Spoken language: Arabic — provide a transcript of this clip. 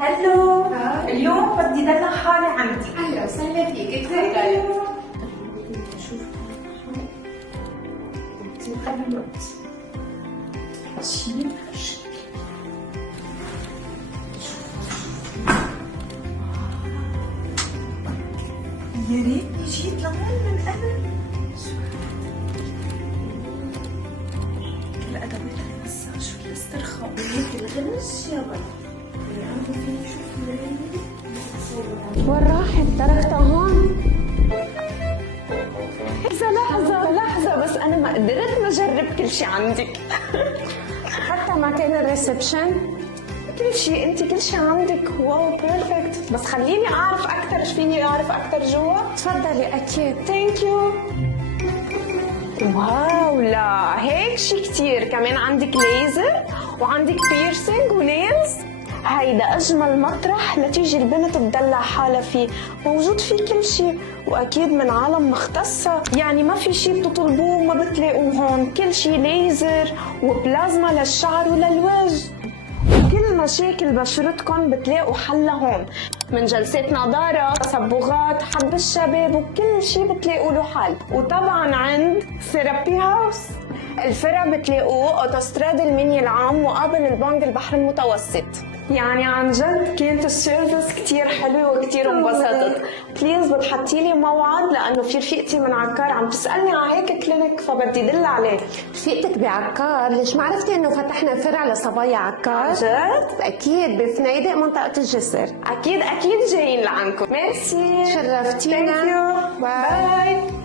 هلو. اليوم بدي دلع حالي عندي. اهلا وسهلا فيك، تفضلي. شوف قبل الوقت شيل هالشكل. يا ريتني جيت لهون من قبل. كل ادوات المساج والاسترخاء وهيك الغمش يا ولد. وين راحت؟ تركتها هون. إذا لحظة بس أنا ما قدرت ما أجرب كل شيء عندك. حتى مكان الريسبشن كل شيء، أنت كل شيء عندك واو بيرفكت. بس خليني أعرف أكثر، فيني أعرف أكثر جوا؟ تفضلي. أكيد. ثانك يو. واو، لا هيك شيء كتير. كمان عندك ليزر وعندك بيرسينج ونيلز. هيدا أجمل مطرح لتيجي البنت تدلع حالها فيه، موجود فيه كل شيء وأكيد من عالم مختصة، يعني ما في شيء بتطلبوه وما بتلاقوه هون. كل شيء ليزر وبلازما للشعر وللوجه. كل مشاكل بشرتكم بتلاقوا حلها هون، من جلسات نضارة، تصبغات، حب الشباب، وكل شيء بتلاقوا له حل. وطبعا عند ثيرابي هاوس الفرع بتلاقوه اوتوستراد المنيا العام مقابل البنك البحر المتوسط. يعني عن جد كانت السيرفيس كتير حلوة وكتير انبسطت. بليز بتحطي لي موعد لأنه في رفيقتي من عكار عم تسألني على هيك كلينيك فبدي دل عليه. رفيقتك بعكار؟ ليش ما عرفتي انه فتحنا فرع لصبايا عكار؟ جد؟ اكيد بفنايدق منطقة الجسر. أكيد جايين لعندكم. ميرسي، شرفتينا. باي.